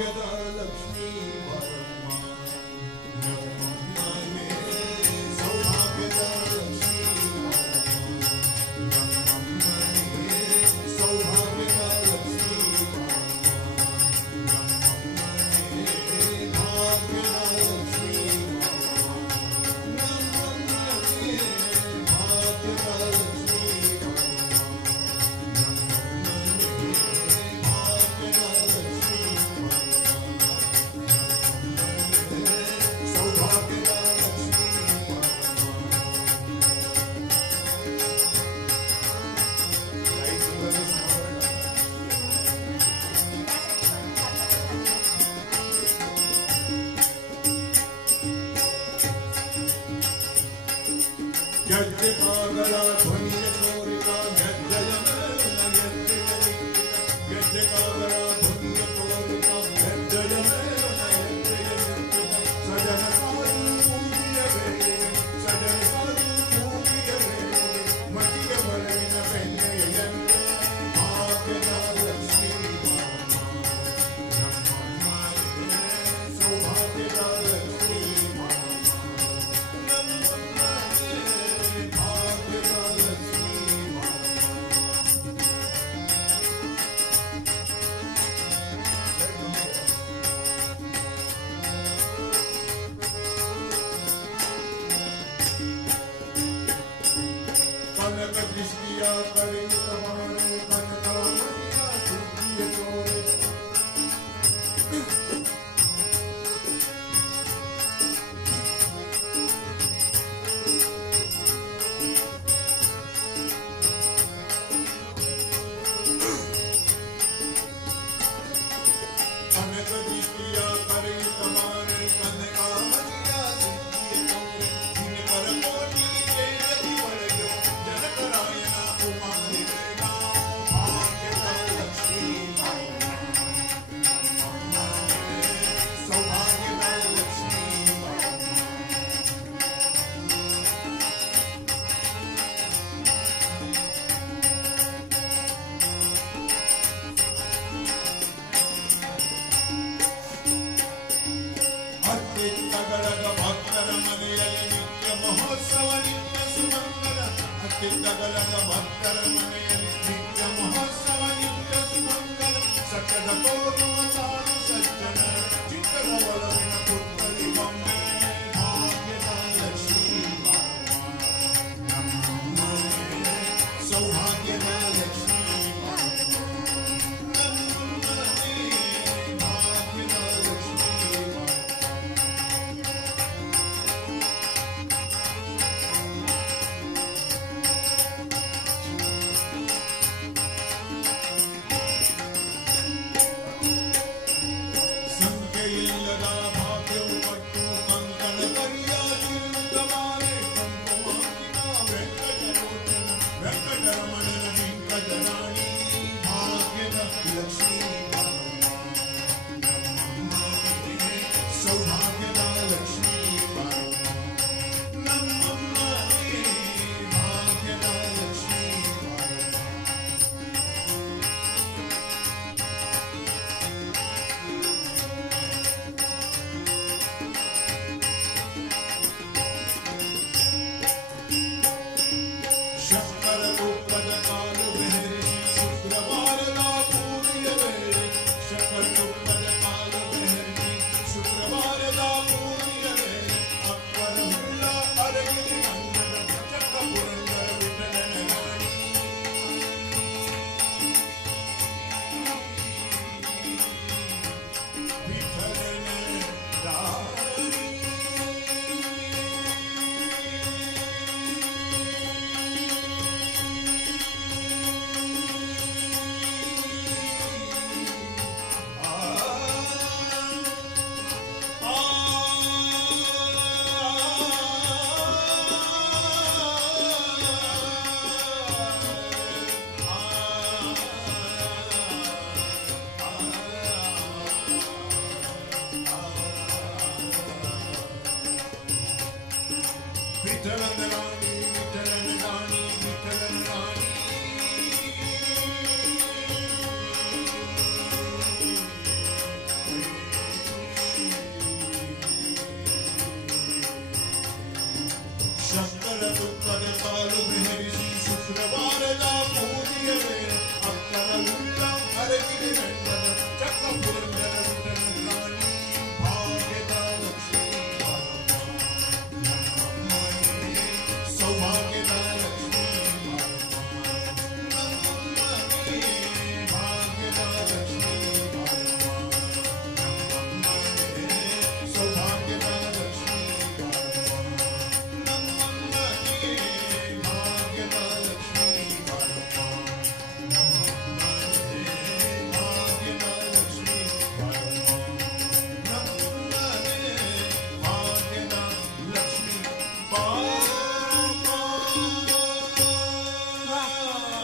ಸೌಭಾಗ್ಯದ ಲಕ್ಷ್ಮೀ ಬರಮ್ಮ ನಮ್ಮಮ್ಮನೇ ಸೌಭಾಗ್ಯದ ಲಕ್ಷ್ಮೀ ಬರಮ್ಮ ನಮ್ಮಮ್ಮನೇ ಸೌಭಾಗ್ಯದ ಲಕ್ಷ್ಮೀ ಬರಮ್ಮ ನಮ್ಮಮ್ಮನೇ ಭಾಗ್ಯದ ಲಕ್ಷ್ಮೀ ಬರಮ್ಮ ನಮ್ಮಮ್ಮನೇ ಭಾಗ್ಯದ ಲಕ್ಷ್ಮೀ ಗೆಜ್ಜೆಕಾಗಲ ಧ್ವನಿಯ ತೋರಿದ ಗೆಜ್ಜೆಯ ಮೇಲನ ಗೆಜ್ಜೆಕಾಗಲ ಧ್ವನಿಯ ತೋರಿದ ಗೆಜ್ಜೆಯ ಮೇಲನ ಸಜನ ಸಾಧು ಮೂಗಿಯ ಬೇರೆ ಸಜನ ಸಾಧು ಮೂಗಿಯ ಬೇರೆ ಮಟಿಯ ಮರಳಿನ ಬೆಣ್ಣೆಯ ಭಾಗ್ಯದ ಲಕ್ಷ್ಮೀ ನಮ್ಮಮ್ಮನೇ ಸೌಭಾಗ್ಯದ ಲಕ್ಷ್ಮೀ ಕನಕ ದೃಷ್ಟಿಯ ಕಳೆಯುತ್ತ ಮಾಡೆ ಕನಕಾಮಣಿಯ ಸುದ್ದಿಯ ತೋರೆ ಕನಕ ದೃಷ್ಟಿಯ ಕಳೆಯುತ್ತ ಮಾಡೆ ಕನಕಾಮಣಿಯ ಸುದ್ದಿಯ ತೋರೆ ದಿನಕರ ಕೋಟಿ ದೇವದಿ ಒಳಗೆ ಜನಕರಾಯನ ಕುಮಾರಿ ಬೇಡ ಭಾಗ್ಯದ ಲಕ್ಷ್ಮೀ ನಮ್ಮಮ್ಮನೇ ಸೌಭಾಗ್ಯದ ಲಕ್ಷ್ಮೀ ಅತ್ತಿತ್ತಗಲದ ಭಕ್ತರ ಮನೆಯಲ್ಲಿ ನಿತ್ಯ ಮಹೋತ್ಸವ ನಿತ್ಯ ಸುಮಂಗಲ ಅತ್ತಿತ್ತಗಲದ ಭಕ್ತರ ಮನೆಯಲ್ಲಿ